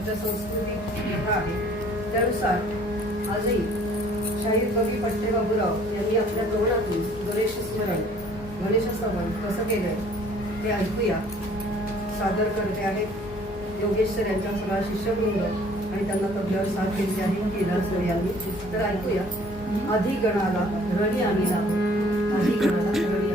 महाराष्ट्राच्या संस्कृती नेता आहे त्यानुसार आजही शाहीर कवी पट्टे बाबूराव यांनी आपल्या प्रवणातून गणेश स्मरण गणेश स्तवन कसं केलंय ते ऐकूया. सादर करते आहेत योगेश्वर यांच्या सगळा शिष्यवृंद आणि त्यांना तबल्यावर साथ दिली आहे केदार सर यांनी. तर ऐकूया. अधिगणाला रणी आम्ही लाभो रणी